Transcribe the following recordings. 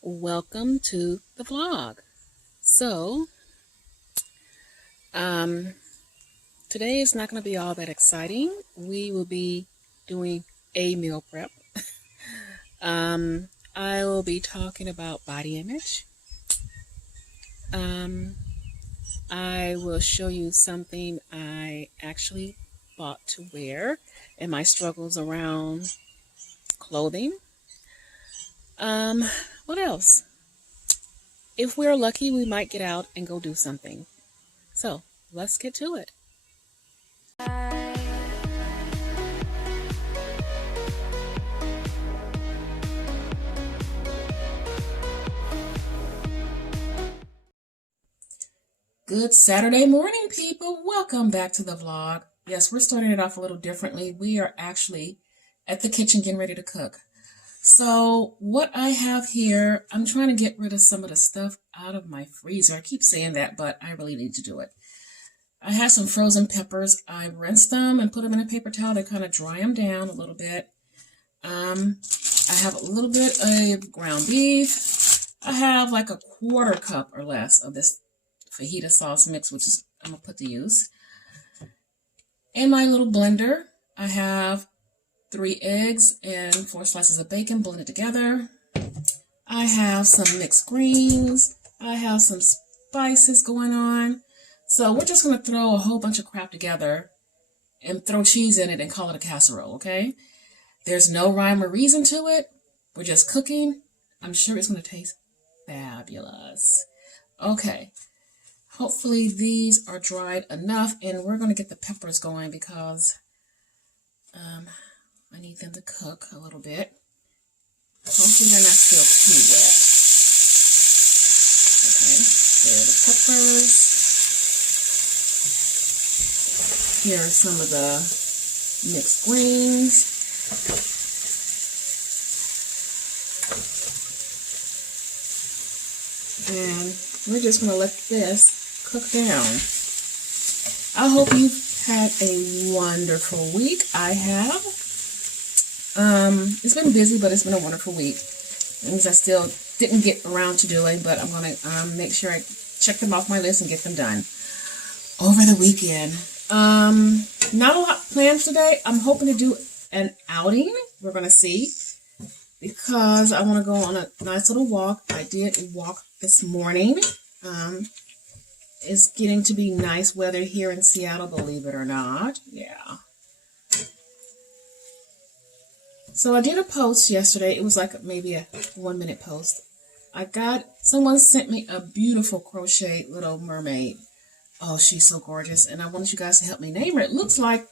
Welcome to the vlog. So, today is not going to be all that exciting. We will be doing a meal prep. I will be talking about body image. I will show you something I actually bought to wear and my struggles around clothing. What else? If we're lucky, we might get out and go do something. So, let's get to it. Good Saturday morning, people. Welcome back to the vlog. Yes, we're starting it off a little differently. We are actually at the kitchen getting ready to cook. So what I have here, I'm trying to get rid of some of the stuff out of my freezer. I keep saying that, but I really need to do it. I have some frozen peppers. I rinsed them and put them in a paper towel to kind of dry them down a little bit. I have a little bit of ground beef. I have like a quarter cup or less of this fajita sauce mix, which is I'm going to put to use. In my little blender, I have 3 eggs and 4 slices of bacon blended together. I have some mixed greens. I have some spices going on. So we're just going to throw a whole bunch of crap together and throw cheese in it and call it a casserole, okay? There's no rhyme or reason to it. We're just cooking. I'm sure it's going to taste fabulous. Okay. Hopefully these are dried enough, and we're going to get the peppers going because I need them to cook a little bit. Hopefully they're not still too wet. Okay, there are the peppers. Here are some of the mixed greens. And we're just going to let this cook down. I hope you've had a wonderful week. I have. It's been busy, but it's been a wonderful week. Things I still didn't get around to doing, but I'm going to make sure I check them off my list and get them done over the weekend. Not a lot planned today. I'm hoping to do an outing. We're going to see, because I want to go on a nice little walk. I did walk this morning. It's getting to be nice weather here in Seattle, believe it or not. Yeah. So I did a post yesterday. It was like maybe a 1-minute post. Someone sent me a beautiful crochet little mermaid. Oh, she's so gorgeous. And I wanted you guys to help me name her. It looks like,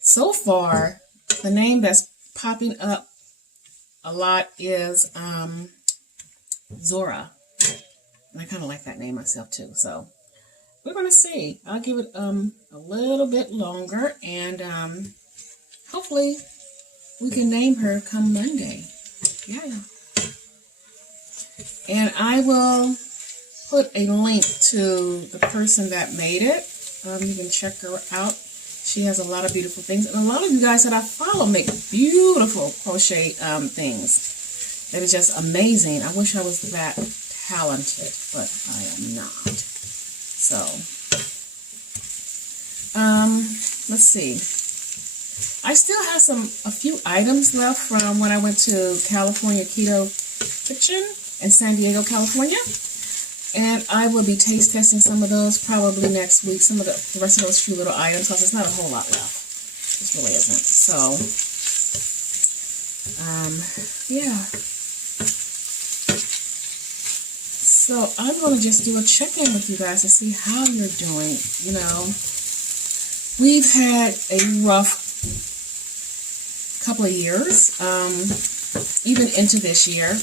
so far, the name that's popping up a lot is Zora. And I kind of like that name myself too. So we're going to see. I'll give it a little bit longer, and hopefully we can name her come Monday. Yeah. And I will put a link to the person that made it. You can check her out. She has a lot of beautiful things. And a lot of you guys that I follow make beautiful crochet things. That is just amazing. I wish I was that talented, but I am not. So, let's see. I still have a few items left from when I went to California Keto Kitchen in San Diego, California. And I will be taste testing some of those probably next week. Some of the rest of those few little items, because there's not a whole lot left. This really isn't. So, yeah. So I'm going to just do a check-in with you guys to see how you're doing. You know, we've had a rough couple of years, even into this year.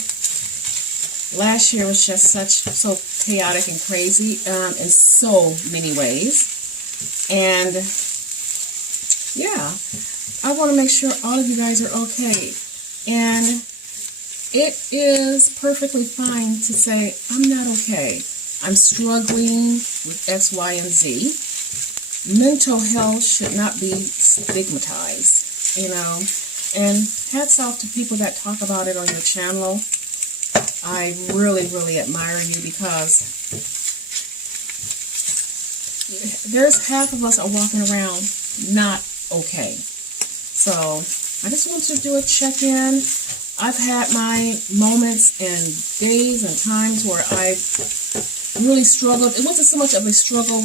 Last year was just so chaotic and crazy in so many ways. And yeah, I want to make sure all of you guys are okay. And it is perfectly fine to say, I'm not okay. I'm struggling with X, Y, and Z. Mental health should not be stigmatized, you know. And hats off to people that talk about it on your channel. I really, really admire you, because there's half of us are walking around not okay. So I just want to do a check-in. I've had my moments and days and times where I really struggled. It wasn't so much of a struggle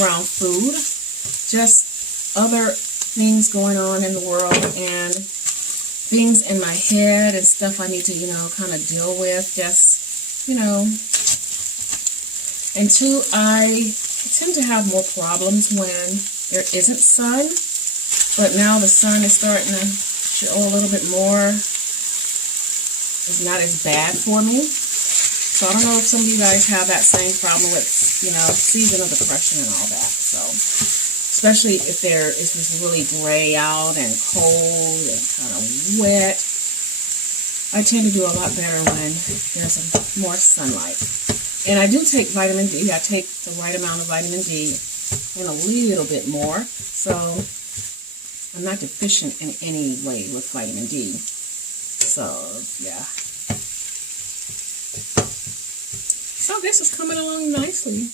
around food, just other things going on in the world and things in my head and stuff I need to, kind of deal with. Just, and two, I tend to have more problems when there isn't sun, but now the sun is starting to show a little bit more. It's not as bad for me. So I don't know if some of you guys have that same problem with, seasonal depression and all that. So especially if it's really gray out and cold and kind of wet, I tend to do a lot better when there's more sunlight. And I do take vitamin D. I take the right amount of vitamin D and a little bit more. So I'm not deficient in any way with vitamin D. So, yeah. So this is coming along nicely.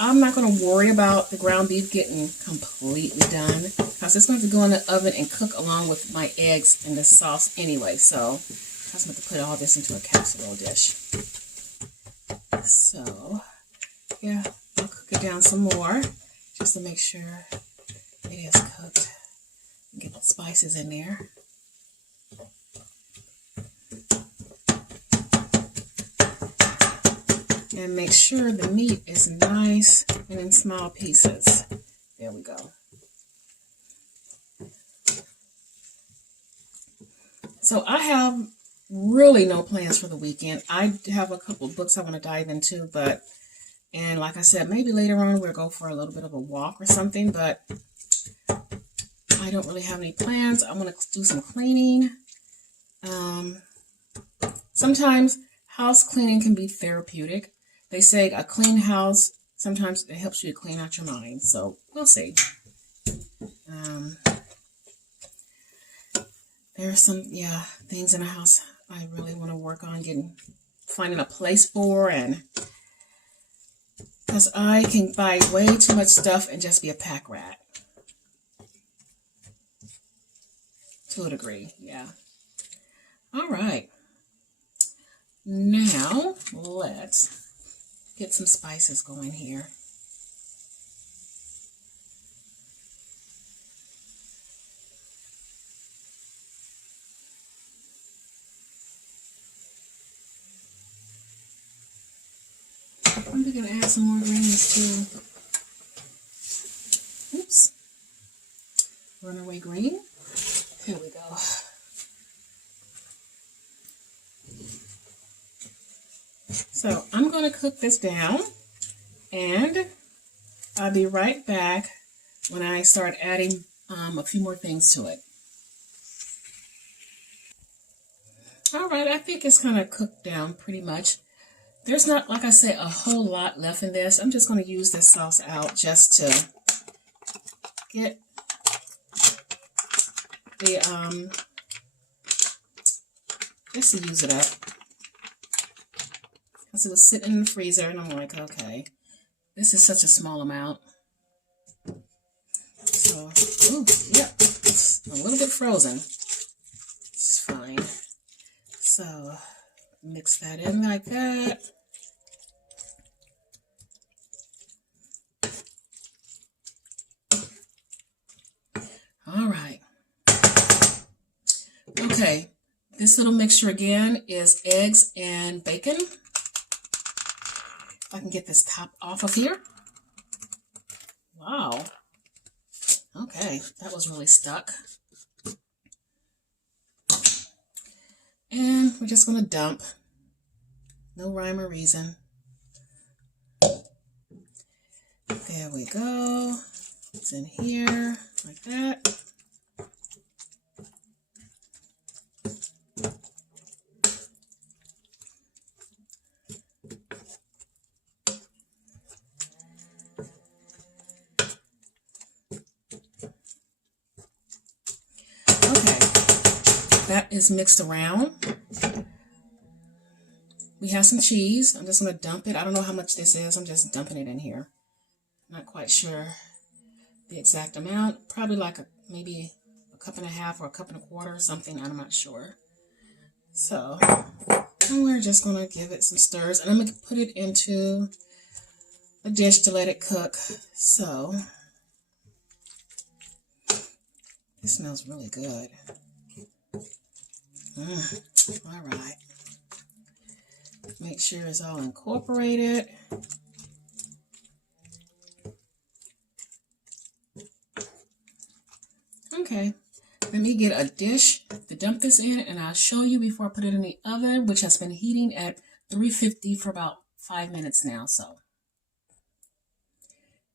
I'm not going to worry about the ground beef getting completely done, because it's going to go in the oven and cook along with my eggs and the sauce anyway. So I just have to put all this into a casserole dish. So, yeah, I'll cook it down some more just to make sure it is cooked. Get the spices in there. And make sure the meat is nice and in small pieces. There we go. So I have really no plans for the weekend. I have a couple of books I want to dive into, and like I said, maybe later on we'll go for a little bit of a walk or something, but I don't really have any plans. I want to do some cleaning. Sometimes house cleaning can be therapeutic. They say a clean house, sometimes it helps you to clean out your mind. So we'll see. There are some, things in the house I really want to work on finding a place for, and because I can buy way too much stuff and just be a pack rat. To a degree, yeah. All right. Now, let's get some spices going here. I'm going to add some more greens too. Oops. Runaway green. Here we go. So I'm going to cook this down, and I'll be right back when I start adding a few more things to it. All right, I think it's kind of cooked down pretty much. There's not, like I said, a whole lot left in this. I'm just going to use this sauce out just to get the, just to use it up. Because it was sitting in the freezer, and I'm like, okay, this is such a small amount. So, ooh, yep, it's a little bit frozen. It's fine. So, mix that in like that. All right. Okay, this little mixture again is eggs and bacon. If I can get this top off of here. Wow. Okay, that was really stuck. And we're just going to dump. No rhyme or reason. There we go. It's in here, like that. is mixed around. We have some cheese. I'm just going to dump it. I don't know how much this is. I'm just dumping it in here. Not quite sure the exact amount. Probably like maybe a cup and a half or a cup and a quarter or something. I'm not sure. So we're just going to give it some stirs. And I'm going to put it into a dish to let it cook. So it smells really good. All right. Make sure it's all incorporated. Okay, let me get a dish to dump this in, and I'll show you before I put it in the oven, which has been heating at 350 for about 5 minutes now. So,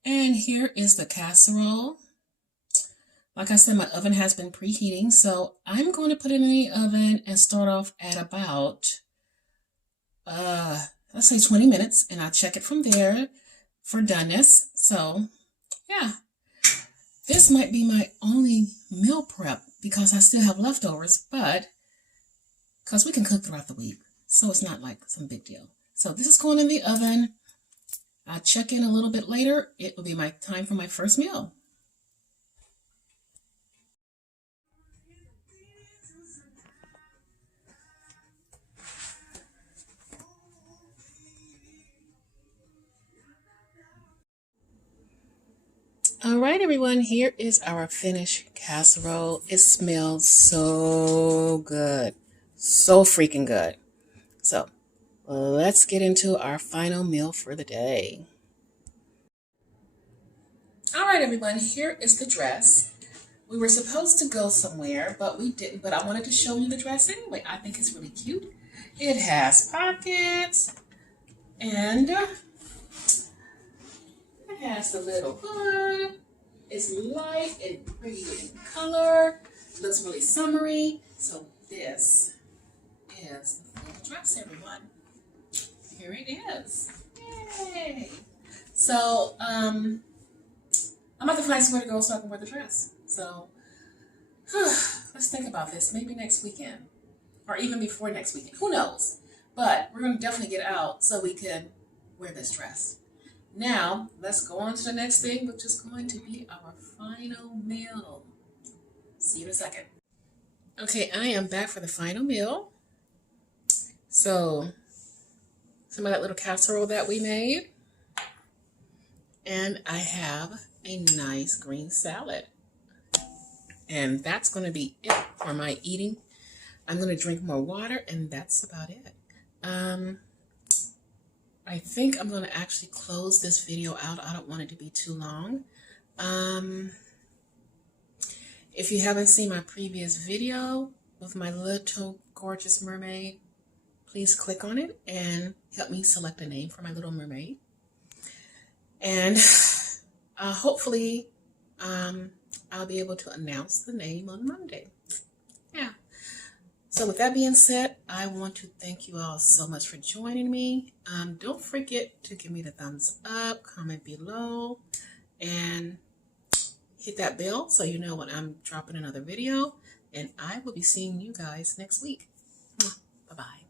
and here is the casserole. Like I said, my oven has been preheating, so I'm going to put it in the oven and start off at about, let's say 20 minutes, and I'll check it from there for doneness. So, yeah. This might be my only meal prep because I still have leftovers, but because we can cook throughout the week, so it's not like some big deal. So this is going in the oven. I'll check in a little bit later. It will be my time for my first meal. All right, everyone, here is our finished casserole. It smells so good, so freaking good. So let's get into our final meal for the day. All right, everyone, here is the dress. We were supposed to go somewhere, but we didn't, but I wanted to show you the dress anyway. I think it's really cute. It has pockets, and it has the little hood. It's light and pretty in color. It looks really summery. So this is the full dress, everyone. Here it is. Yay! So I'm about to find somewhere to go so I can wear the dress. So let's think about this. Maybe next weekend, or even before next weekend. Who knows? But we're going to definitely get out so we can wear this dress. Now, let's go on to the next thing, which is going to be our final meal. See you in a second. Okay, I am back for the final meal. So, some of that little casserole that we made. And I have a nice green salad. And that's going to be it for my eating. I'm going to drink more water, and that's about it. I think I'm going to actually close this video out. I don't want it to be too long. If you haven't seen my previous video with my little gorgeous mermaid, please click on it and help me select a name for my little mermaid. And hopefully I'll be able to announce the name on Monday. Yeah. So with that being said, I want to thank you all so much for joining me. Don't forget to give me the thumbs up, comment below, and hit that bell so you know when I'm dropping another video. And I will be seeing you guys next week. Bye-bye.